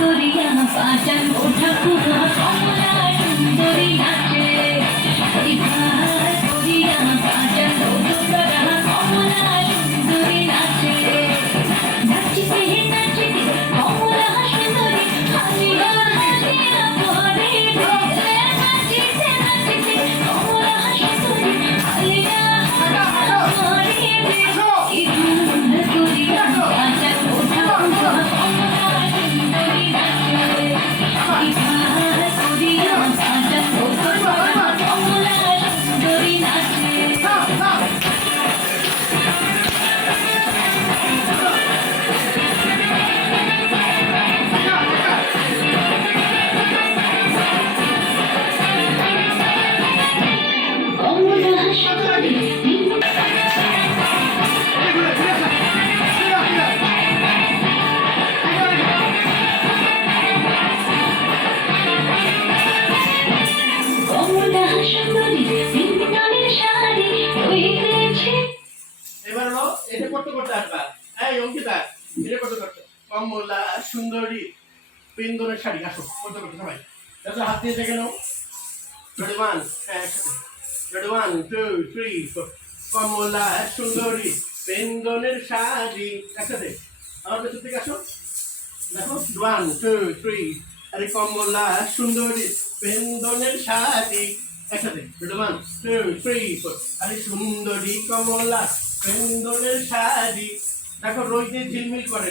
করিয়া পাচান ওঠা পুরা এটা করতে করতে আসবা। এই, অঙ্কিতা, এটা করতে করতে। কমলা সুন্দরী পিঙ্গনের শাড়ি, আসো, করতে করতে সবাই। হাত দিয়ে দেখে নাও। হ্যাঁ একসাথে। ওয়ান কমলা সুন্দরী পেন্দনের শাড়ি। একসাথে। আমার পেছন থেকে আসো। দেখো। ওয়ান টু থ্রি আরে, কমলা সুন্দরী থ্রি ফোর আরে, সুন্দরী, কমলা দেখো ঝিলমিল করে